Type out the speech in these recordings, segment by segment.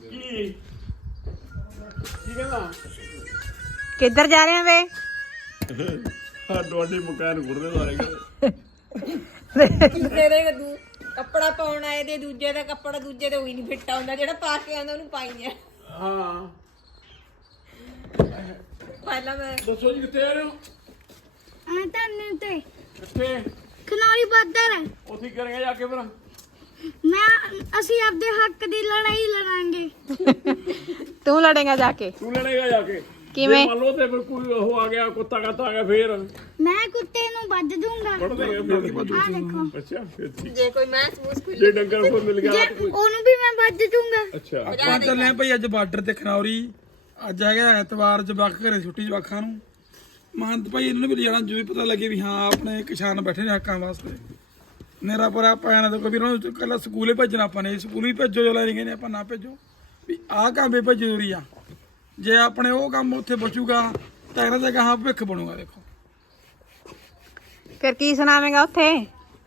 ਕੀ? ਕੀ ਕਹਿੰਦਾ ਕਿੱਧਰ ਜਾ ਰਹੇ ਆ ਵੇ? ਤੁਹਾਡੇ ਮਕਾਨ ਗੁਰਦੇ ਸਾਰੇ ਦੂਜੇ ਦੇ ਦੂ ਕੱਪੜਾ ਪਾਉਣ ਆਏ ਦੇ ਦੂਜੇ ਦਾ ਕੱਪੜਾ ਦੂਜੇ ਦੇ ਉਹੀ ਨਹੀਂ ਫਿੱਟਾ ਹੁੰਦਾ ਜਿਹੜਾ ਪਾ ਕੇ ਆਉਂਦਾ ਉਹਨੂੰ ਪਾਈ ਆ ਹਾਂ। ਪਹਿਲਾਂ ਮੈਂ ਦੱਸੋ ਜੀ ਕਿੱਥੇ ਆ ਰਹੇ ਹੋ? ਮੈਂ ਤਾਂ ਤੇ। ਕਿੱਥੇ? ਖਨੌਰੀ ਬਾਦਰ ਉੱਥੇ ਕਰਾਂਗੇ ਜਾ ਕੇ ਫਿਰ। ਮੈਂ ਅਸੀਂ ਆਪਦੇ ਹੱਕ ਦੀ ਲੜਾਈ ਲੜਾਂਗੇ। ਤੂੰ ਲੜੇਗਾ ਜਾ ਕੇ। ਤੂੰ ਲੈਣੇਗਾ ਜਾ ਕੇ। ਕਿਵੇਂ? ਜੇ ਮੰਨ ਲਓ ਤੇ ਫਿਰ ਕੋਈ ਉਹ ਆ ਗਿਆ ਕੁੱਤਾ ਕਾਤਾ ਆ ਗਿਆ ਫੇਰ। ਮੈਂ ਕੁੱਤੇ ਨੂੰ ਵੱਜ ਦੂੰਗਾ। ਕੱਢ ਦੇਗਾ ਫਿਰ। ਆ ਦੇਖੋ। ਅੱਛਾ ਫਿਰ ਠੀਕ। ਜੇ ਕੋਈ ਮੈਂ ਸਮੂਸ ਖੁੱਲ ਜੇ ਡੰਗਰ ਕੋਈ ਮਿਲ ਗਿਆ ਤਾਂ ਕੋਈ ਉਹਨੂੰ ਵੀ ਮੈਂ ਵੱਜ ਦੂੰਗਾ। ਅੱਛਾ। ਆਪਾਂ ਚੱਲੇ ਆਂ ਭਾਈ ਅੱਜ ਬਾਰਡਰ ਤੇ ਖਨੌਰੀ। ਅੱਜ ਹੈਗਾ ਐਤਵਾਰ ਜਵਾਕ ਘਰੇ ਛੁੱਟੀ ਜਵਾਕਾਂ ਨੂੰ। ਮਹੰਤ ਭਾਈ ਇਹਨਾਂ ਨੂੰ ਵੀ ਲਿਜਾਣਾ ਜੋ ਵੀ ਪਤਾ ਲੱਗੇ ਵੀ ਹਾਂ ਆਪਣੇ ਕਿਸਾਨ ਬੈਠੇ ਨੇ ਹੱਕਾਂ ਵਾਸਤੇ। ਮੇਰਾ ਪਰ ਆਪਾਂ ਇਹਨਾਂ ਤੋਂ ਕੋਈ ਵੀ ਉਹਨਾਂ ਨੂੰ ਕੱਲਾ ਸਕੂਲੇ ਭੇਜਣਾ ਆਪਾਂ ਨੇ ਸਕੂਲ ਵੀ ਭੇਜੋ ਜੋ ਲੈ ਨਹੀਂ ਕਹਿੰਦੇ ਆਪਾਂ ਨਾ ਭੇਜੋ। ਵੀ ਆਹ ਕੰਮ ਵੀ ਭਾਈ ਜ਼ਰੂਰੀ ਆ। ਜੇ ਆਪਣੇ ਉਹ ਕੰਮ ਉੱਥੇ ਬਚੂਗਾ ਤਾਂ ਇਹਨਾਂ ਦਾ ਕਹਾਂ ਭਵਿੱਖ ਬਣੂਗਾ ਦੇਖੋ। ਫਿਰ ਕੀ ਸੁਣਾਵੇਂਗਾ ਉੱਥੇ?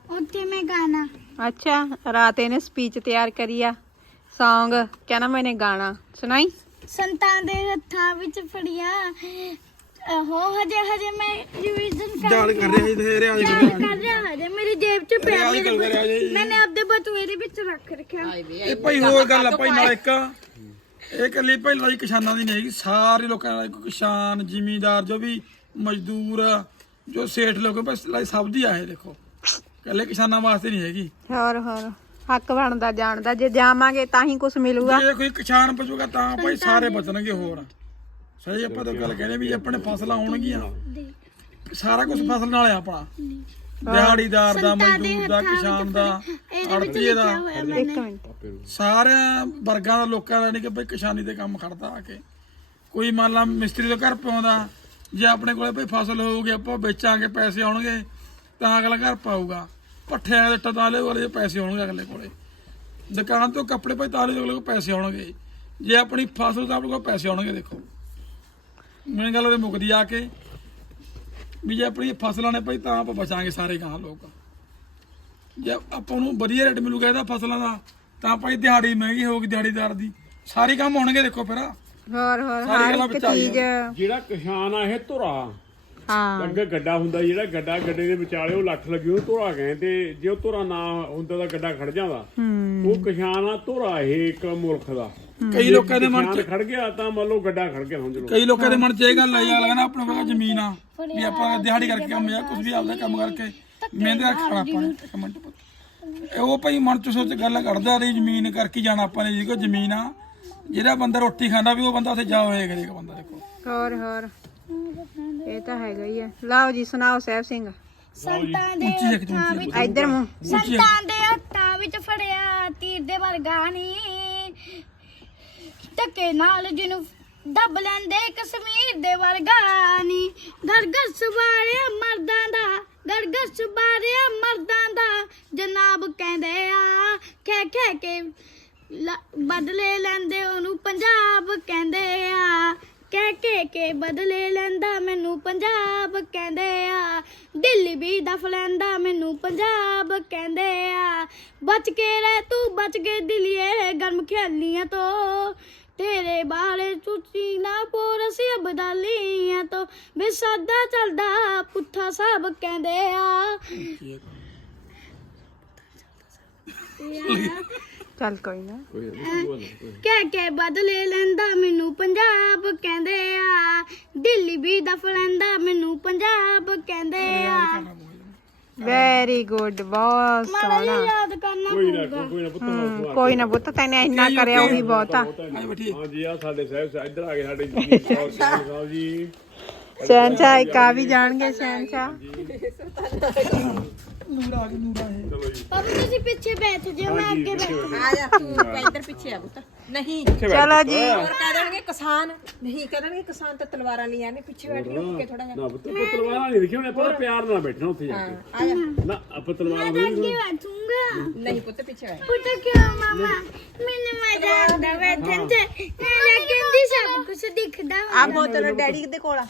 ਉੱਥੇ ਮੈਂ ਗਾਣਾ। ਅੱਛਾ ਰਾਤ ਇਹਨੇ ਸਪੀਚ ਤਿਆਰ ਕਰੀ ਆ। Song ਕਹਿੰਦਾ ਮੈਨੇ ਗਾਣਾ। ਸੁਣਾਈ? ਸੰਤਾਂ ਦੇ ਹੱਥਾਂ ਵਿੱਚ ਫੜਿਆ। ਹੋ ਹਜੇ ਹਜੇ ਮੈਂ ਰਿਵੀਜ਼ਨ ਕਰ ਯਾਦ ਕਰ ਰਿਹਾ ਜੀ ਤੇ ਰਿਆਜ਼ ਕਰ ਯਾਦ ਕਰ ਰਿਹਾ ਹਜੇ ਮੇਰੀ ਜੇਬ 'ਚ ਪਿਆ ਰਿਆਜ਼ ਮੇਰੇ ਕਰ ਰਿਹਾ ਜੀ ਮੈਨੇ ਆਪਦੇ ਬਟੂਏ ਦੇ ਵਿੱਚ ਰੱਖ ਰੱਖਿਆ। ਇਹ ਭਾਈ ਹੋਰ ਗੱਲ ਆ ਭਾਈ ਨਾਲ ਇੱਕ। ਇਹ ਇਕੱਲੀ ਭਾਈ ਲੜਾਈ ਕਿਸਾਨਾਂ ਦੀ ਨਹੀਂ ਹੈਗੀ ਸਾਰੇ ਲੋਕਾਂ ਨਾਲ ਕੋਈ ਕਿਸਾਨ ਜ਼ਿਮੀਂਦਾਰ ਜੋ ਵੀ ਮਜ਼ਦੂਰ ਜੋ ਸੇਠ ਲੋਕ ਬਸ ਲੜਾਈ ਸਭ ਦੀ ਆ ਇਹ ਦੇਖੋ। ਇਕੱਲੇ ਕਿਸਾਨਾਂ ਵਾਸਤੇ ਨਹੀਂ ਹੈਗੀ। ਹੋਰ ਹੋਰ। ਹੱਕ ਬਣਦਾ ਜਾਣਦਾ। ਜੇ ਜਾਵਾਂਗੇ ਤਾਂ ਹੀ ਕੁਝ ਮਿਲੂਗਾ। ਜੇ ਕੋਈ ਕਿਸਾਨ ਬਚੂਗਾ ਤਾਂ ਭਾਈ ਸਾਰੇ ਬਚਣਗੇ ਹੋਰ। ਸਹੀ ਆਪਾਂ ਤਾਂ ਗੱਲ ਕਹਿੰਦੇ ਵੀ ਜੇ ਆਪਣੇ ਫਸਲਾਂ ਆਉਣਗੀਆਂ ਸਾਰਾ ਕੁਝ ਫਸਲ ਨਾਲ ਆ ਆਪਣਾ। ਦਿਹਾੜੀਦਾਰ ਦਾ ਮਜ਼ਦੂਰ ਦਾ ਕਿਸਾਨ ਦਾ ਆੜਤੀਏ ਦਾ। ਸਾਰਿਆਂ ਵਰਗਾਂ ਦਾ ਲੋਕਾਂ ਦਾ ਨਹੀਂ ਕਿ ਭਾਈ ਕਿਸਾਨੀ ਤੇ ਕੰਮ ਖੜਦਾ ਆ ਕੇ। ਕੋਈ ਮੰਨ ਲਾ ਮਿਸਤਰੀ ਦਾ ਘਰ ਪਾਉਂਦਾ ਜੇ ਆਪਣੇ ਕੋਲੇ ਭਾਈ ਫਸਲ ਹੋਊਗੀ ਆਪਾਂ ਵੇਚਾਂਗੇ ਪੈਸੇ ਆਉਣਗੇ ਤਾਂ ਅਗਲਾ ਘਰ ਪਾਊਗਾ। ਪੱਠਿਆਂ ਦੇ ਟਤਾਲੇ ਵਾਲੇ ਦੇ ਪੈਸੇ ਆਉਣਗੇ ਅਗਲੇ ਕੋਲੇ। ਦੁਕਾਨ ਤੋਂ ਕੱਪੜੇ ਭਾਈ ਤਾਲੇ ਦੇ ਅਗਲੇ ਕੋਲ ਪੈਸੇ ਆਉਣਗੇ। ਜੇ ਆਪਣੀ ਫਸਲ ਤਾਂ ਆਪਣੇ ਕੋਲ ਪੈਸੇ ਆਉਣਗੇ ਦੇਖੋ। ਮੇਨ ਗੱਲ ਉਹਦੇ ਮੁੱਕਦੀ ਆ ਕੇ ਵੀ ਜੇ ਆਪਣੀ ਫਸਲਾਂ ਨੇ ਭਾਈ ਤਾਂ ਆਪਾਂ ਬਚਾਂਗੇ ਸਾਰੇ ਗਾਂ ਲੋਕ। ਜੇ ਆਪਾਂ ਨੂੰ ਵਧੀਆ ਰੇਟ ਮਿਲੂਗਾ ਇਹਦਾ ਫਸਲਾਂ ਦਾ ਤਾਂ ਭਾਈ ਦਿਹਾੜੀ ਮਹਿੰਗੀ ਹੋਊਗੀ ਦਿਹਾੜੀਦਾਰ ਦੀ। ਸਾਰੇ ਕੰਮ ਹੋਣਗੇ ਦੇਖੋ ਫਿਰ। ਹੋਰ ਹੋਰ ਸਾਰੀ ਹਰ ਗੱਲਾਂ ਇੱਕ ਵਿੱਚ ਆ ਚੀਜ਼। ਜਿਹੜਾ ਕਿਸਾਨ ਆ ਇਹ ਧੁਰਾ। ਹਾਂ। ਅੱਗੇ ਗੱਡਾ ਹੁੰਦਾ ਜਿਹੜਾ ਗੱਡਾ ਗੱਡੇ ਦੇ ਵਿਚਾਲੇ ਉਹ ਲੱਠ ਲੱਗੀ ਉਹ ਧੁਰਾ ਕਹਿੰਦੇ ਜੇ ਉਹ ਧੁਰਾ ਨਾ ਹੁੰਦਾ ਤਾਂ ਗੱਡਾ ਖੜ ਜਾਂਦਾ। ਉਹ ਕਿਸਾਨ ਆ ਧੁਰਾ ਇਹ ਇੱਕ ਮੁਲਕ ਦਾ। ਕਈ ਲੋਕਾਂ ਦੇ ਮਨ ਚ ਖੜ ਗਿਆ ਤਾਂ ਮੰਨ ਲਓ ਗੱਡਾ ਖੜ ਗਿਆ ਸਮਝ ਲਓ ਕਈ ਲੋਕਾਂ ਦੇ ਮਨ ਚ ਇਹ ਗੱਲ ਆਈ ਆ ਨਾ ਆਪਣੇ ਕੋਲ ਜ਼ਮੀਨ ਆ ਵੀ ਆਪਾਂ ਦਿਹਾੜੀ ਕਰਕੇ ਕੰਮ ਜਾਂ ਕੁਝ ਵੀ ਆਪਦਾ ਕੰਮ ਕਰਕੇ ਮਿਹਨਤ ਕਰਕੇ ਖਾਣਾ ਆਪਾਂ ਨੇ। ਇੱਕ ਮਿੰਟ ਪੁੱਤ। ਇਹ ਉਹ ਭਾਈ ਮਨ ਚ ਸੋਚ ਗੱਲ ਕੱਢਦਾ ਰਹੀ ਜ਼ਮੀਨ ਕਰਕੇ ਜਾਣਾ ਆਪਾਂ ਨੇ ਕੋਲ ਜ਼ਮੀਨ ਆ ਜਿਹੜਾ ਬੰਦਾ ਰੋਟੀ ਖਾਂਦਾ ਵੀ ਉਹ ਬੰਦਾ ਉੱਥੇ ਜਾ ਹੋਇਆ ਕਰੇਗਾ ਬੰਦਾ ਦੇਖੋ। ਹੋਰ ਹੋਰ। ਇਹ ਤਾਂ ਹੈਗਾ ਹੀ ਆ। ਲਓ ਜੀ ਸੁਣਾਓ ਸਾਹਿਬ ਸਿੰਘ। ਸੰਤਾਂ ਦੇ ਉੱਚੀ ਇੱਧਰ ਮੂੰਹ। ਸੰਤਾਂ ਦੇ ਹੱਥਾਂ ਵਿੱਚ ਫੜਿਆ ਤੀਰ ਦੇ ਵਰਗਾ ਨੀ ਧੱਕੇ ਨਾਲ ਜਿਹਨੂੰ ਦੱਬ ਲੈਂਦੇ ਕਸ਼ਮੀਰ ਦੇ ਵਰਗਾ ਨੀ। ਗਰਗਰ ਸਵਾਰਿਆ ਮਰਦਾਂ ਦਾ ਗਰਗਰ ਸਵਾਰਿਆ ਮਰਦਾਂ ਦਾ। ਜਨਾਬ ਕਹਿੰਦੇ ਆ ਖੈ ਖੈ ਕੇ ਬਦਲੇ ਲੈਂਦੇ ਉਹਨੂੰ ਪੰਜਾਬ ਕਹਿੰਦੇ ਆ। ਕਹਿ ਕੇ ਕੇ ਬਦਲੇ ਲੈਂਦਾ ਮੈਨੂੰ ਪੰਜਾਬ ਕਹਿੰਦੇ ਆ। ਦਿੱਲੀ ਵੀ ਦਫ ਲੈਂਦਾ ਮੈਨੂੰ ਪੰਜਾਬ ਕਹਿੰਦੇ ਆ। ਬਚ ਕੇ ਰਹਿ ਤੂੰ, ਬਚ ਕੇ ਦਿਲੀਏ ਗਰਮ ਖਿਆਲੀਆਂ ਤੋਂ। ਤੇਰੇ ਬਾਲੇ ਚੁੱਚੀ ਨਾ ਪੋਰ ਅਸੀਂ ਅਬਦਾਲੀਆਂ ਤੋਂ। ਵੇ ਸਾਦਾ ਚੱਲਦਾ ਪੁੱਠਾ ਸਭ ਕਹਿੰਦੇ ਆ। ਚੱਲ ਕੋਈ ਨਾ। ਕਹਿ ਕੇ ਬਦਲੇ ਲੈਂਦਾ ਮੈਨੂੰ ਪੰਜਾਬ ਕਹਿੰਦੇ ਆ। ਦਿੱਲੀ ਵੀ ਦਫ ਲੈਂਦਾ ਮੈਨੂੰ ਪੰਜਾਬ ਕਹਿੰਦੇ ਆ। ਵੈਰੀ ਗੁੱਡ ਬਹੁਤ ਸੋਹਣਾ। ਯਾਦ ਕਰਨਾ ਕੋਈ ਨਾ ਕੋਈ ਨਾ ਪੁੱਤ ਹੌਸਲਾ ਕੋਈ ਨਾ ਪੁੱਤ ਤੈਨੇ ਇੰਨਾ ਕਰਿਆ ਉਹੀ ਬਹੁਤ। ਆ ਆਏ ਬੈਠੀ ਹਾਂ ਜੀ ਆ ਸਾਡੇ ਸਾਹਿਬ ਸਾਹਿਬ ਇੱਧਰ ਆ ਗਏ ਸਾਡੇ ਜੀ ਸਾਹਿਬ ਜੀ। ਇੱਕ ਆ ਵੀ ਜਾਣਗੇ ਸ਼ਹਿਨਸ਼ਾਹ ਨੂਰਾ ਆ ਗਈ ਨੂਰਾ ਇਹ। ਚਲੋ ਜੀ। ਪਾਪਾ ਤੁਸੀਂ ਪਿੱਛੇ ਬੈਠ ਜਾਓ ਮੈਂ ਅੱਗੇ ਬੈਠ ਆ ਜਾ ਤੂੰ ਇੱਧਰ ਪਿੱਛੇ ਆ ਪੁੱਤ। ਨਹੀਂ। ਚਲੋ ਜੀ। ਹੋਰ ਕਹਿ ਦੇਣਗੇ ਕਿਸਾਨ। ਨਹੀਂ ਕਹਿ ਦੇਣਗੇ ਕਿਸਾਨ ਤਾਂ ਤਲਵਾਰਾਂ ਲਈ ਆਨੇ ਪਿੱਛੇ ਬੈਠ ਕੇ ਉੱਕੇ ਥੋੜਾ ਜਿਹਾ। ਨਾ ਪੁੱਤ ਤਲਵਾਰਾਂ ਨਹੀਂ ਦੇਖੀ ਉਹਨੇ ਪਰ ਪਿਆਰ ਨਾਲ ਬੈਠਣਾ ਉੱਥੇ ਜਾ ਕੇ। ਆ ਜਾ। ਨਾ ਆਪਾਂ ਤਲਵਾਰਾਂ ਮੈਂ ਅੱਗੇ ਬੈਠੂੰਗਾ। ਨਹੀਂ ਪੁੱਤ ਪਿੱਛੇ ਬੈਠ। ਪੁੱਤ ਕਿਉਂ ਮਾਮਾ? ਮੈਨੂੰ ਮਜ਼ਾ ਆਉਂਦਾ ਬੈਠਣ ਚ। ਮੈਂ ਕਹਿੰਦੀ ਸਭ ਕੁਝ ਦਿਖਦਾ ਆ ਬੋਤਲ ਡੈਡੀ ਦੇ ਕੋਲ ਆ।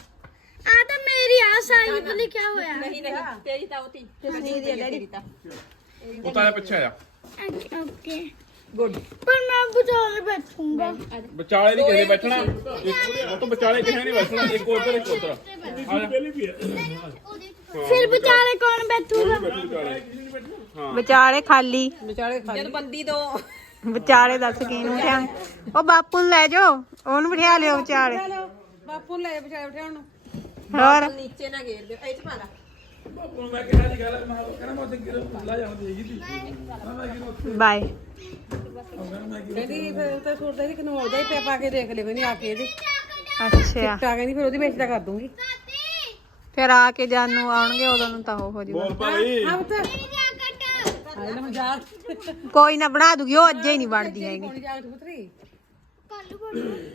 ਤਾਂ ਮੇਰੀ ਆ ਸਾਹਿਬ ਲਿਖਿਆ ਹੋਇਆ ਨਹੀਂ ਨਹੀਂ ਤੇਰੀ ਤਾਂ ਉਤੀ ਤੇਰੀ ਦੀ ਡੈਡੀ ਤਾਂ ਉਤਾਇਆ ਪਿੱਛੇ ਆ ਓਕੇ ਗੁੱਡ ਪਰ ਮੈਂ ਵਿਚਾਲੇ ਬੈਠੂੰਗਾ ਵਿਚਾਲੇ ਨਹੀਂ ਕਿਸੇ ਨੇ ਬੈਠਣਾ ਇੱਕ ਉਹ ਤੋਂ ਵਿਚਾਲੇ ਕਿਸੇ ਨੇ ਨਹੀਂ ਬੈਠਣਾ ਇੱਕ ਉੱਧਰ ਇੱਕ ਉੱਧਰ ਫਿਰ ਵਿਚਾਲੇ ਕੌਣ ਬੈਠੂਗਾ ਵਿਚਾਲੇ ਖਾਲੀ ਜਦ ਬੰਦੀ ਤੋਂ ਵਿਚਾਲੇ ਦੱਸ ਕਿਹਨੂੰ ਬਿਠਾ ਉਹ ਬਾਪੂ ਨੂੰ ਲੈ ਜਾਓ ਉਹਨੂੰ ਬਿਠਾ ਲਿਓ ਵਿਚਾਲੇ ਬਾਪੂ ਲੈ ਬਚਾਏ ਬਿਠਾਉਣ ਨੂੰ ਹੋਰ ਨੀਚੇ ਨਾ ਘੇਰ ਦਿਓ ਇਹ ਚ ਪਾ ਲਾ। ਬਾਪੂ ਨੂੰ ਮੈਂ ਕਿਹਾ ਦੀ ਗੱਲ ਮੈਂ ਕਹਿੰਦਾ ਮੈਂ ਉੱਥੇ ਗਿਰ ਲਾ ਜਾਂਦੀ ਹੈਗੀ ਸੀ ਮੈਂ ਕਿਹਾ ਬਾਏ। ਕਹਿੰਦੀ ਫਿਰ ਤਾਂ ਸੋਚਦਾ ਸੀ ਕਿ ਨਵਾਉਦਾ ਹੀ ਪਿਆ ਪਾ ਕੇ ਦੇਖ ਲਿਓ ਨਹੀਂ ਆ ਕੇ ਇਹਦੇ। ਅੱਛਾ। ਤਾਂ ਕਹਿੰਦੀ ਫਿਰ ਉਹਦੀ ਵੇਚਦਾ ਕਰ ਦੂੰਗੀ। ਫਿਰ ਆ ਕੇ ਜਾਨੂੰ ਆਉਣਗੇ ਉਦੋਂ ਨੂੰ ਤਾਂ ਉਹ ਹੋ ਜਾਊਗਾ ਬੋਲ ਭਾਈ। ਆ ਪੁੱਤ ਆਈ ਨਾ ਮਜ਼ਾਕ। ਕੋਈ ਨਾ ਬਣਾ ਦੂਗੀ ਉਹ ਅੱਜੇ ਹੀ ਨਹੀਂ ਬਣਦੀ ਹੈਗੀ। ਕੋਣੀ ਜਾਗ ਪੁੱਤਰੀ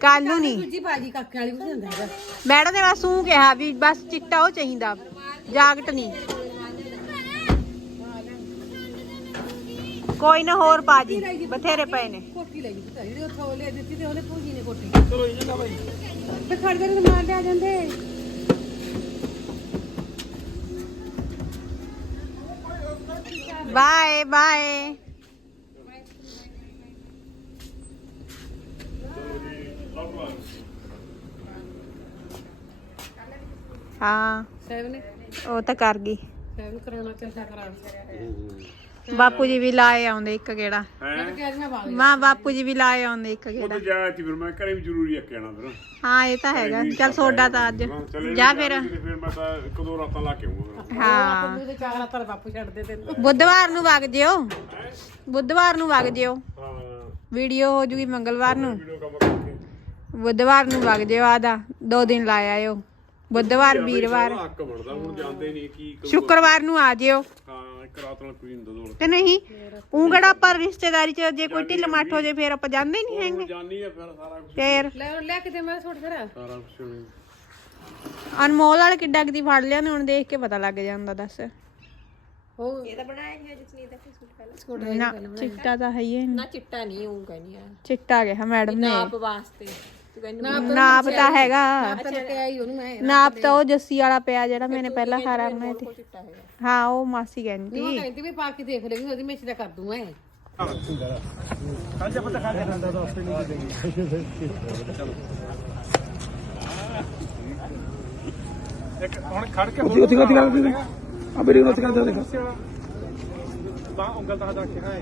ਕੱਲ ਨੂੰ ਨਹੀਂ। ਦੂਜੀ ਬਾਜੀ ਕਾਕੇ ਵਾਲੀ ਵੀ ਹੁੰਦਾ ਹੈਗਾ। ਮੈਡਮ ਨੇ ਬਸ ਉਹ ਕਿਹਾ ਵੀ ਬਸ ਚਿੱਟਾ ਉਹ ਚਾਹੀਦਾ ਜਾਕਟ ਨਹੀਂ। ਕੋਈ ਨਾ ਹੋਰ ਪਾ ਜੀ ਬਥੇਰੇ ਪਏ ਨੇ। ਕੋਟੀ ਲੈ ਗਈ ਪੁੱਤ ਜਿਹੜੀ ਉੱਥੋਂ ਲੈ ਦਿੱਤੀ ਤੇ ਉਹਨੇ ਭੂਜੀ ਨੇ ਕੋਟੀ ਚਲੋ ਇਹ ਨਾ ਬਾਈ। ਤੇ ਖੜ ਜਾ ਤੇ ਮਾਰ ਲਿਆ ਜਾਂਦੇ। Bye bye. ਹਾਂ। ਸਾਹਿਬ ਨੇ? ਉਹ ਤਾਂ ਕਰ ਗਈ। ਸਾਹਿਬ ਨੂੰ ਕਰਾਉਣਾ ਚਾਹੀਦਾ ਕਰਾ ਬਾਪੂ ਜੀ ਵੀ ਲਾਏ ਆਉਂਦੇ ਇੱਕ ਗੇੜਾ। ਮੈਂ ਮੈਂ ਬਾਗ ਮਾਂ ਬਾਪੂ ਜੀ ਵੀ ਲਾਏ ਆਉਂਦੇ ਇੱਕ ਉਹ ਗੇੜਾ। ਤੇ ਜਾਇਆ ਸੀ ਫਿਰ ਮੈਂ ਘਰੇ ਵੀ ਜ਼ਰੂਰੀ ਰੱਖ ਆਣਾ ਫਿਰ। ਹਾਂ ਇਹ ਤਾਂ ਹੈਗਾ। ਚੱਲ ਸੋਡਾ ਤਾਂ ਅੱਜ। ਜਾ ਫਿਰ। ਫਿਰ ਮੈਂ ਤਾਂ ਇੱਕ ਦੋ ਰਾਤਾਂ ਲਾ ਕੇ ਆਉਂਗਾ ਹਾਂ। ਉਹਦੇ ਚਾਰ ਹੱਥਾਂ ਬਾਪੂ ਛੱਡ ਦੇ ਤੇ ਬੁੱਧਵਾਰ ਨੂੰ ਵਗ ਜਿਓ। ਬੁੱਧਵਾਰ ਨੂੰ ਵਗ ਜਿਓ। ਹਾਂ। ਵੀਡੀਓ ਹੋ ਜੂਗੀ ਮੰਗਲਵਾਰ ਨੂੰ। ਵੀਡੀਓ ਕਵਰ ਕਰਕੇ। ਬੁੱਧਵਾਰ ਨੂੰ ਵਗ ਜਿਓ ਆਦਾ। ਦੋ ਦਿਨ ਲਾ ਆਇਓ ਬੁੱਧਵਾਰ ਵੀਰਵਾਰ। ਹੱਕ ਬਣਦਾ ਹੁਣ ਜਾਂਦੇ ਨਹੀਂ ਕੀ ਕਰੂ। ਸ਼ੁੱਕਰਵਾਰ ਨੂੰ ਆ ਜਿਓ। ਹਾਂ ਇੱਕ ਰਾਤ ਨਾਲ ਕੋਈ ਨਹੀਂ ਦੋ ਤੇ ਨਹੀਂ ਉਂਗੜਾ ਪਰ ਰਿਸ਼ਤੇਦਾਰੀ ਚ ਜੇ ਕੋਈ ਢਿੱਲ ਮੱਠ ਹੋ ਜੇ ਫਿਰ ਆਪਾਂ ਜਾਂਦੇ ਹੀ ਨਹੀਂ ਹੈਗੇ। ਜਾਨੀ ਆ ਫਿਰ ਸਾਰਾ ਕੁਝ ਫੇਰ। ਲੈ ਲੈ ਕਿਤੇ ਮੈਂ ਛੋੜ ਫਿਰ। ਸਾਰਾ ਕੁਝ ਅਨਮੋਲ ਵਾਲੇ ਕਿੱਡਾ ਕਿਦੀ ਫੜ ਲਿਆ ਨੇ ਹੁਣ ਦੇਖ ਕੇ ਪਤਾ ਲੱਗ ਜਾਂਦਾ ਦੱਸ। ਉਹ ਇਹ ਤਾਂ ਬਣਾਇਆ ਨਹੀਂ ਜਸਨੀ ਦਾ ਸੂਟ ਪਹਿਲਾਂ? ਨਾ ਚਿੱਟਾ ਤਾਂ ਹੈ ਹੀ ਹੈ ਨੀ। ਨਾ ਚਿੱਟਾ ਨਹੀਂ ਉਹ ਕਹਿੰਦੀ ਆ। ਚਿੱਟਾ ਗਿਆ ਮੈਡਮ ਨੇ। ਨਾਪ ਵਾਸਤੇ। ਨਾਪ ਤਾਂ ਹੈਗਾ। ਤਾਂ ਕੇ ਨਾਪ ਤਾਂ ਉਹ ਜੱਸੀ ਵਾਲਾ ਪਿਆ ਜਿਹੜਾ ਮੈਨੇ ਪਹਿਲਾਂ ਹਾਰਾ ਬਣਾਇਆ ਤੇ ਹੈਗਾ। ਹਾਂ ਉਹ ਮਾਸੀ ਕਹਿੰਦੀ। ਉਹ ਕਹਿੰਦੀ ਵੀ ਪਾ ਕੇ ਦੇਖ ਲੈਗੀ ਉਹਦੀ ਮੇਚ ਦਾ ਕਰ ਦੂੰ ਮੈਂ ਹੁਣ ਖੜ ਕੇ ਉੱਥੇ ਉੱਥੇ ਗੱਲ ਕਰਦੇ ਆ। ਵੀਡੀਓ ਉੱਥੇ ਕਰਦੇ ਦੇਖ ਤਾਂ ਉਂਗਲ ਤਾਂ ਜਾ ਕੇ ਹੈ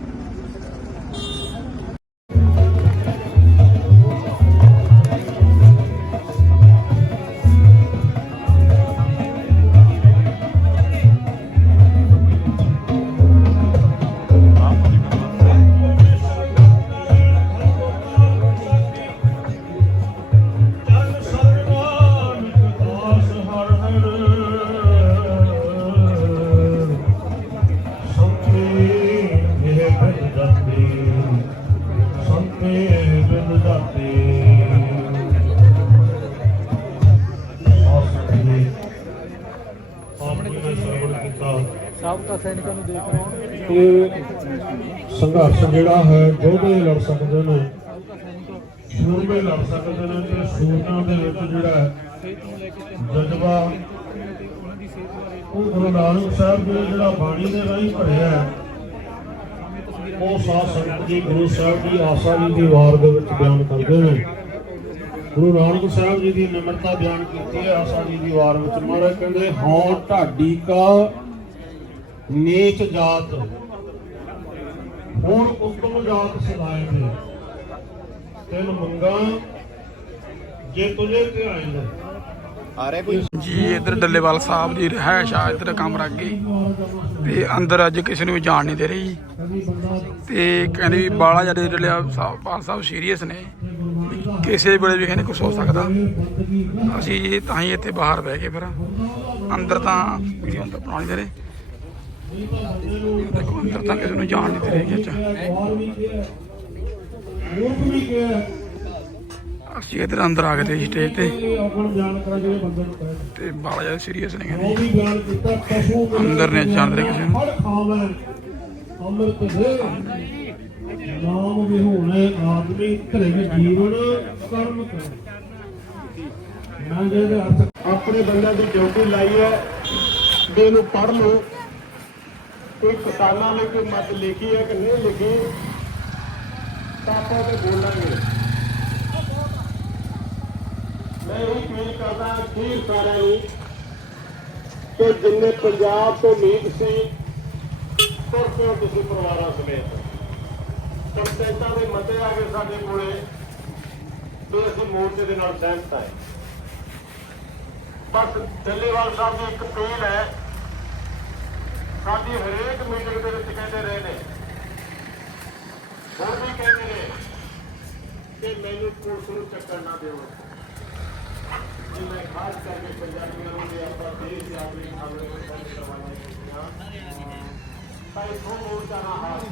ਇਹ ਸੰਘਰਸ਼ ਜਿਹੜਾ ਹੈ ਯੋਧੇ ਲੜ ਸਕਦੇ ਨੇ। ਸੂਰਮੇ ਲੜ ਸਕਦੇ ਨੇ ਤੇ ਸੂਰਮਿਆਂ ਦੇ ਵਿੱਚ ਜਿਹੜਾ ਜਜ਼ਬਾ ਉਹ ਗੁਰੂ ਨਾਨਕ ਸਾਹਿਬ ਜੀ ਜਿਹੜਾ ਬਾਣੀ ਦੇ ਰਾਹੀਂ ਭਰਿਆ ਹੈ, ਉਹ ਸਾਧ ਸੰਗਤ ਜੀ ਗੁਰੂ ਸਾਹਿਬ ਦੀ ਆਸਾ ਦੀ ਵਾਰ ਦੇ ਵਿੱਚ ਬਿਆਨ ਕਰਦੇ ਨੇ। ਗੁਰੂ ਨਾਨਕ ਸਾਹਿਬ ਜੀ ਦੀ ਨਿਮਰਤਾ ਬਿਆਨ ਕੀਤੀ ਹੈ ਆਸਾ ਜੀ ਦੀ ਵਾਰ ਵਿੱਚ। ਮਹਾਰਾਜ ਕਹਿੰਦੇ ਹਉ ਢਾਡੀ ਕਾ ਨੀਚ ਜਾਤ ਹੁਣ ਉਤਮ ਜਾਤ ਸਦਾਏ ਦੇ ਤੈਨ ਮੰਗਾ ਜੇ ਤੁਝੇ ਧਿਆਇਨ ਆਰੇ ਕੋਈ? ਜੀ ਇਧਰ ਡੱਲੇਵਾਲ ਸਾਹਿਬ ਦੀ ਰਹਿائش ਆ ਇਧਰ ਕਮਰਾ ਗਈ ਤੇ ਅੰਦਰ ਅੱਜ ਕਿਸੇ ਨੂੰ ਵੀ ਜਾਣ ਨਹੀਂ ਦੇ ਰਹੀ। ਤੇ ਕਹਿੰਦੇ ਵੀ ਬਾਲਾ ਜਿਹੜੇ ਡੱਲੇਵਾਲ ਪਾਲ ਸਾਹਿਬ ਸੀਰੀਅਸ ਨੇ। ਕਿਸੇ ਵੇਲੇ ਵੀ ਕਹਿੰਦੇ ਕੁਝ ਹੋ ਸਕਦਾ। ਅਸੀਂ ਤਾਂ ਹੀ ਇੱਥੇ ਬਾਹਰ ਬਹਿ ਗਏ ਫਿਰ। ਅੰਦਰ ਤਾਂ ਵੀਡੀਓ ਅੰਦਰ ਬਣਾਉਣੀ ਦੇ ਰਹੇ। ਦੇਖੋ, ਅੰਦਰ ਤਾਂ ਕਿਸੇ ਜਾਣ ਨਹੀਂ ਦੇ ਰਹੀ ਅੱਛਾ ਅਸੀਂ ਇੱਧਰ ਅੰਦਰ ਆ ਗਏ ਤੇ ਸਟੇਜ ਤੇ। ਇਹ ਆਪਣ ਤੇ ਬਾਲਾ ਜ਼ਿਆਦਾ ਸੀਰੀਅਸ ਨੇ ਉਹ ਅੰਦਰ ਨੇ ਜਾਣਦੇ ਕਿਸੇ ਨੂੰ ਅੰਮ੍ਰਿਤ ਦੇ ਨਾਮ ਵਿਹੂਣੇ ਆਦਮੀ ਧਰਿ ਜੀਵਨ ਕਰਮ ਕਰੇ ਮੈਂ ਜਿਹਦੇ ਆਪਣੇ ਬੰਦਿਆਂ ਦੀ ਡਿਊਟੀ ਲਾਈ ਹੈ, ਵੀ ਇਹਨੂੰ ਪੜ੍ਹ ਲਓ। ਕੋਈ ਕਿਸਾਨਾਂ ਨੇ ਕੋਈ ਮਤ ਲਿਖੀ ਹੈ ਕਿ ਨਹੀਂ ਲਿਖੀ, ਤਾਂ ਆਪਾਂ ਤੇ ਬੋਲਾਂਗੇ ਮੈਂ ਇਹ ਅਪੀਲ ਕਰਦਾ ਅਖੀਰ ਸਾਰਿਆਂ ਨੂੰ ਕਿ ਜਿੰਨੇ ਪੰਜਾਬ ਤੋਂ ਉਮੀਦ ਸੀ ਤੁਰ ਪਿਓ ਤੁਸੀਂ ਪਰਿਵਾਰਾਂ ਸਮੇਤ, ਪੰਚਾਇਤਾਂ ਦੇ ਮਤੇ ਆ ਗਏ ਸਾਡੇ ਕੋਲੇ, ਵੀ ਅਸੀਂ ਮੋਰਚੇ ਦੇ ਨਾਲ ਸਹਿਮਤ ਹਾਂ। ਬਸ ਦਿੱਲੀਵਾਲ ਸਾਹਿਬ ਦੀ ਇੱਕ ਅਪੀਲ ਹੈ ਸਾਡੀ ਹਰੇਕ ਮੀਟਿੰਗ ਦੇ ਵਿੱਚ ਕਹਿੰਦੇ ਰਹੇ ਨੇ। ਹੋਰ ਵੀ ਕਹਿੰਦੇ ਨੇ ਕਿ ਮੈਨੂੰ ਪੁਲਿਸ ਨੂੰ ਚੱਕਰ ਨਾ ਦਿਓ। ਜੀ ਮੈਂ ਖਾਸ ਕਰਕੇ ਪੰਜਾਬੀਆਂ ਨੂੰ ਵੀ ਆਪਾਂ ਦੇਸ਼ ਦੀ ਆਪਣੀ ਖਬਰ ਨੂੰ ਸਮਝ ਕਰਵਾਉਣਾ ਤਾਂ ਇਹ ਤੋਂ ਮੋਰਚਾ ਨਾ ਹਾਰ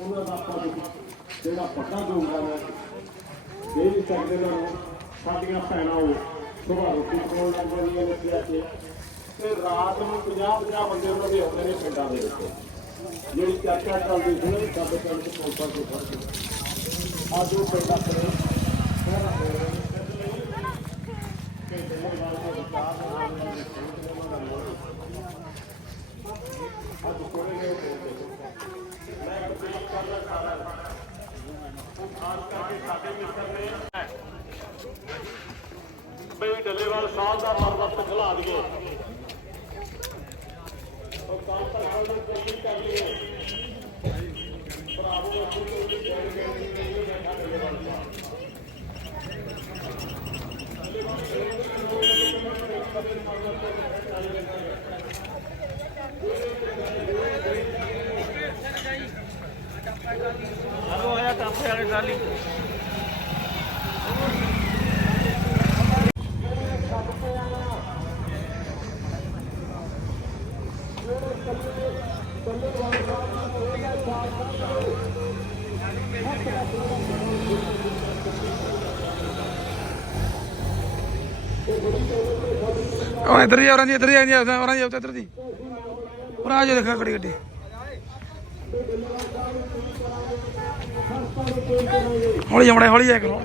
ਉਹਨਾਂ ਦਾ ਆਪਾਂ ਜਿਹੜਾ ਪੱਕਾ ਯੋਗਦਾਨ ਹੈ ਦੇ ਨਹੀਂ ਸਕਦੇ ਨਾ ਸਾਡੀਆਂ ਭੈਣਾਂ ਉਹ ਸੁਬਾਹ ਰੋਟੀ ਖਾਣ ਲੱਗ ਜਾਂਦੀਆਂ ਤੇ ਰਾਤ ਨੂੰ 50 50 ਬੰਦੇ ਉਹਨਾਂ ਦੇ ਆਉਂਦੇ ਨੇ ਪਿੰਡਾਂ ਦੇ ਵਿੱਚ। ਜਿਹੜੀ ਚਰਚਾ ਚੱਲਦੀ ਸੀ ਨਾ, ਸਾਡੇ ਪਿੰਡ ਚ ਪੋਸਟਰ ਤੋਂ ਫੜ ਕੇ ਅੱਜ ਉਹ ਪਿੰਡ ਆਪਣੇ ਬਈ ਡੱਲੇਵਾਲ ਸਾਹਿਬ ਦਾ ਮਰਮਤ ਖਿਲਾ ਦਈਏ ਉਹ ਕੰਮ ਪਰ ਹਾਲ ਨੂੰ ਕੋਈ ਕਰ ਲਈਏ ਭਰਾਵੋ ਅੱਗੇ ਨੂੰ ਵੀ ਜੋੜ ਕੇ ਨਹੀਂ ਬੈਠਾ ਡੱਲੇਵਾਲ ਸਾਹਿਬ ਉਹ ਇੱਧਰ ਹੀ ਆ ਦੀ, ਇੱਧਰ ਹੀ ਆ ਜੀ ਦੀ ਇੱਧਰ ਦੀ। ਉਹ ਆ ਜਾ ਦੇਖਾ ਖੜੀ ਗੱਡੀ। ਹੌਲੀ ਜਮੜਾ ਹੌਲੀ ਜਾ ਕਰੋ।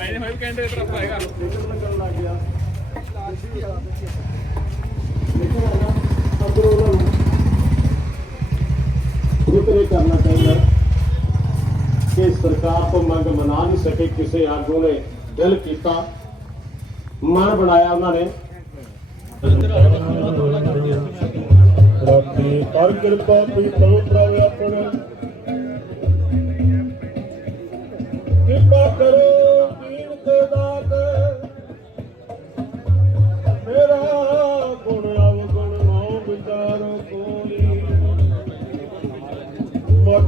ਐਨੇ ਹੋਏ ਕਹਿੰਦੇ ਤਰਫ ਆਏਗਾ ਅੰਦਰੋਂ ਉਹਨਾਂ ਨੂੰ ਰੁਕਰੇ ਕਰਨਾ ਚਾਹੀਦਾ ਕਿ ਸਰਕਾਰ ਤੋਂ ਮੰਗ ਮਨਾ ਨਹੀਂ ਸਕੇ, ਕਿਸੇ ਆਗੂ ਨੇ ਦਿਲ ਕੀਤਾ, ਮਨ ਬਣਾਇਆ ਉਹਨਾਂ ਨੇ। ਰੱਬੀ ਕਰ ਕਿਰਪਾ ਪੀਤੋ ਪ੍ਰਭ ਆਪਣਾ। ਕਿਰਪਾ ਕਰੋ ਦੀਨ ਤੇ ਦਾਤ। ਮੇਰਾ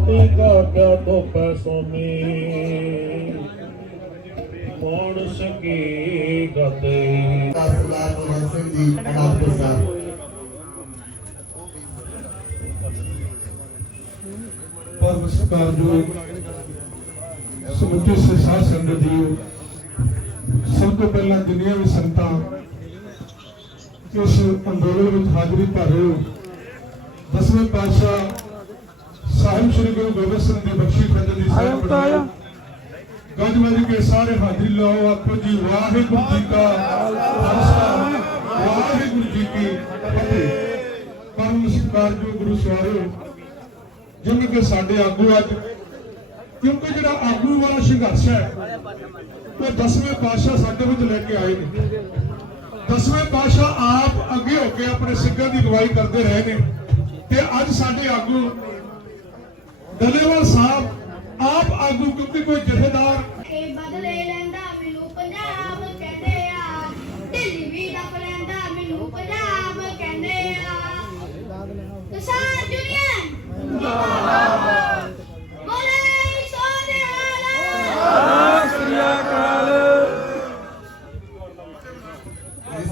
ਮਤੀ ਕਾ ਕਿਆ ਤੋ ਪੈਸੋਂ ਮੇ ਮੋੜ ਸਕੀ ਗਤੇ ਸਰਦਾਰ ਭਗਵੰਤ ਸਿੰਘ ਜੀ ਅਨਾਪੁਰ ਸਾਹਿਬ ਪਰਮ ਸਤਿਕਾਰਯੋਗ ਸਮੁੱਚੇ ਸੰਸਾਰ ਸੰਗਤ ਜੀਓ ਸਭ ਤੋਂ ਪਹਿਲਾਂ ਜਿੰਨੀਆਂ ਵੀ ਸੰਗਤਾਂ ਇਸ ਅੰਦੋਲਨ ਵਿੱਚ ਹਾਜ਼ਰੀ ਭਰ ਰਹੇ ਹੋ ਦਸਵੇਂ ਪਾਤਸ਼ਾਹ ਸਾਹਿਬ ਸ੍ਰੀ ਗੁਰੂ ਗੋਬਿੰਦ ਸਿੰਘ ਦੀ ਬਖਸ਼ੀ ਖਜ਼ਾਨੇ ਦੀ ਸਾਹਿਬ ਬਣਾਓ ਗੱਜ ਵੱਜ ਕੇ ਸਾਰੇ ਹਾਜ਼ਰੀ ਲਾਓ ਆਖੋ ਜੀ ਵਾਹਿਗੁਰੂ ਜੀ ਕਾ ਖਾਲਸਾ ਵਾਹਿਗੁਰੂ ਜੀ ਕੀ ਫਤਿਹ। ਪਰਮ ਸਤਿਕਾਰਯੋਗ ਗੁਰੂ ਸਵਾਰਿਓ ਜਿਵੇਂ ਕਿ ਸਾਡੇ ਆਗੂ ਅੱਜ ਕਿਉਂਕਿ ਜਿਹੜਾ ਆਗੂ ਵਾਲਾ ਸੰਘਰਸ਼ ਹੈ ਉਹ ਦਸਵੇਂ ਪਾਤਸ਼ਾਹ ਸਾਡੇ ਵਿੱਚ ਲੈ ਕੇ ਆਏ ਨੇ। ਦਸਵੇਂ ਪਾਤਸ਼ਾਹ ਆਪ ਅੱਗੇ ਹੋ ਕੇ ਆਪਣੇ ਸਿੱਖਾਂ ਦੀ ਅਗਵਾਈ ਕਰਦੇ ਰਹੇ ਨੇ। ਤੇ ਅੱਜ ਸਾਡੇ ਆਗੂ ਦਲੇਵਾਲ ਸਾਹਿਬ ਆਪ ਆਗੂ ਕਿਉਂਕਿ ਕੋਈ ਜਥੇਦਾਰ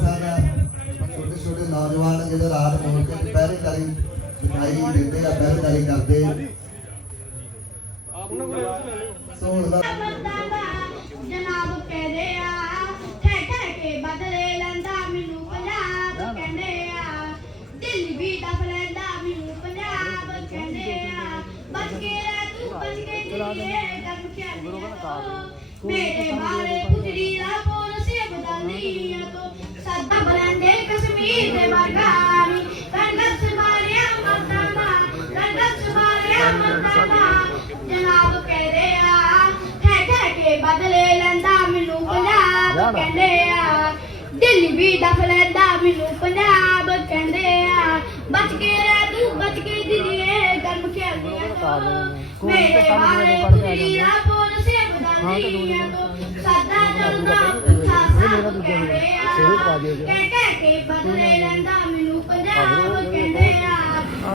ਛੋਟੇ ਛੋਟੇ ਨੌਜਵਾਨ ਜਿਹੜੇ ਰਾਤ ਬੋਲ ਕੇ ਪਹਿਰੇਦਾਰੀ ਦਿਖਾਈ ਦਿੰਦੇ ਆ ਪਹਿਰੇਦਾਰੀ ਕਰਦੇ। ਸੋਹਣ ਦਾ ਜਨਾਬ ਕਹਿੰਦੇ ਆ ਠਹਿ ਠਹਿ ਕੇ ਬਦਲੇ ਲੈਂਦਾ ਮੈਨੂੰ ਪੰਜਾਬ ਕਹਿੰਦੇ ਆ ਦਿੱਲੀ ਵੀ ਦਫ ਲੈਂਦਾ ਮੈਨੂੰ ਪੰਜਾਬ ਕਹਿੰਦੇ ਆ ਬਚ ਕੇ ਰਹਿ ਤੂੰ ਬਚ ਕੇ ਜੀਏ ਕੰਮ ਖਿਆਲੀਆਂ ਤੋਂ ਮੇਰੇ ਬਾਰੇ ਪੁੱਛੜੀ ਦਾ ਬੋਲ ਸੇ ਬਦਲੀਆਂ ਤੋਂ ਸਦਾ ਬਲੰਦੇ ਕਸ਼ਮੀਰ ਦੇ ਵਰਗਾਨੀ ਕੰਗਸ ਦਿੱਲੀ ਵੀ ਦਫ ਲੈਂਦਾ ਮੈਨੂੰ ਪੰਜਾਬ ਕਹਿੰਦੇ ਆ ਬਚ ਕੇ ਰਹਿ ਤੂੰ ਬਚ ਕੇ ਦਿਲੀਏ ਗਰਮ ਖੇਲੀਆਂ ਤੋਂ ਮੇਰੇ ਬਾਰੇ ਕੁੜੀ ਆ ਬੋਲ ਸੇ ਬਦਲੀਆਂ ਤੋਂ ਸਾਦਾ ਜਲਦਾ ਸਾਸਾ ਕਹਿੰਦੇ ਆ। ਕਹਿ ਕਹਿ ਕੇ ਬਦਲੇ ਲੈਂਦਾ ਮੈਨੂੰ ਪੰਜਾਬ ਕਹਿੰਦੇ ਆ।